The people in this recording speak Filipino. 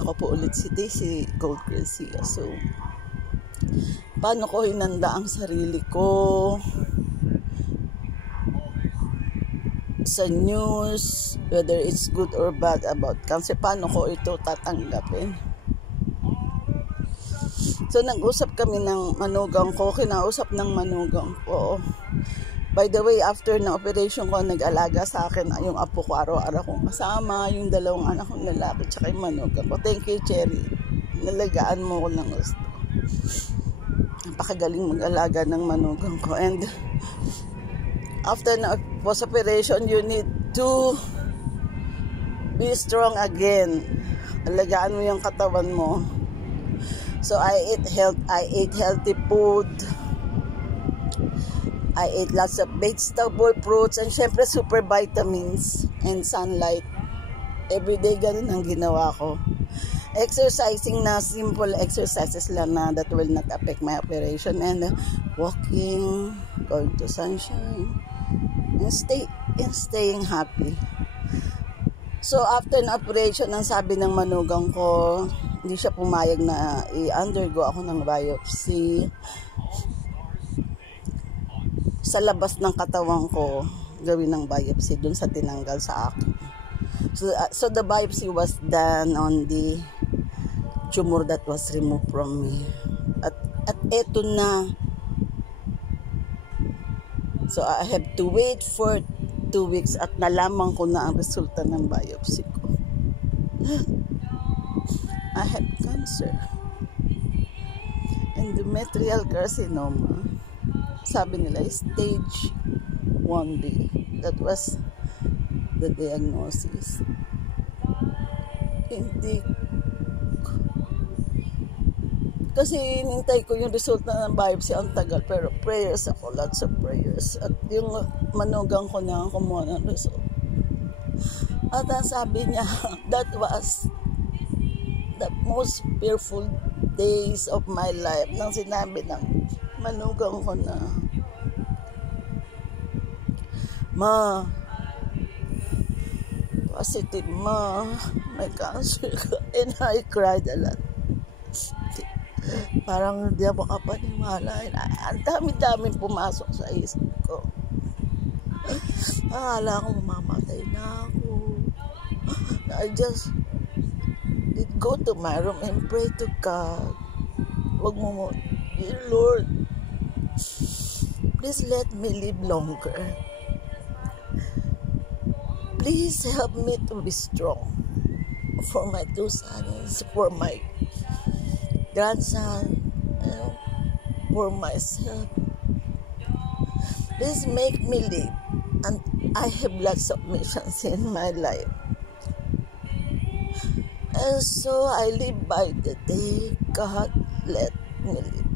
Ako po ulit si Daisy Gold Garcia. So, paano ko hinanda ang sarili ko sa news, whether it's good or bad about cancer, paano ko ito tatanggapin? So, nag-usap kami ng manugang ko, kinausap ng manugang ko. By the way, after ng operation ko, nag-alaga sa akin yung apo ko, araw-araw kong kasama, yung dalawang anak kong lalaki, tsaka yung manugang ko. Thank you, Cherry. Nalagaan mo ko ng gusto. Napakagaling mag-alaga ng manugang ko. And after na post-operation, you need to be strong again. Alagaan mo yung katawan mo. So I ate healthy food. I ate lots of vegetable, fruits, and syempre super vitamins and sunlight. Everyday ganun ang ginawa ko. Exercising na, simple exercises lang na that will not affect my operation. And walking, going to sunshine, and staying happy. So after na operation, ang sabi ng manugang ko, hindi siya pumayag na i-undergo ako ng biopsy. Sa labas ng katawan ko, gawin ng biopsy dun sa tinanggal sa akin. So the biopsy was done on the tumor that was removed from me. At eto na. So I have to wait for 2 weeks at nalaman ko na ang resulta ng biopsy ko. I have cancer. Endometrial carcinoma. Sabi nila, stage 1B. That was the diagnosis. Hindi. Kasi hinintay ko yung result ng biopsy, ang tagal. Pero prayers ako, lots of prayers. At yung manugang ko na kumuha ng result. At sabi niya, that was the most fearful days of my life. Nang sinabi ng manugang ko na, Ma, positive ma, may cancer ka. And I cried a lot. Parang hindi ako kapaniwala. Ang dami-daming pumasok sa isip ko. Akala ko mamamatay na ako. I just did go to my room and pray to God. Wag mo, dear Lord, please let me live longer. Please help me to be strong for my 2 sons, for my grandson, for myself. Please make me live. And I have lots of missions in my life. And so I live by the day God let me live.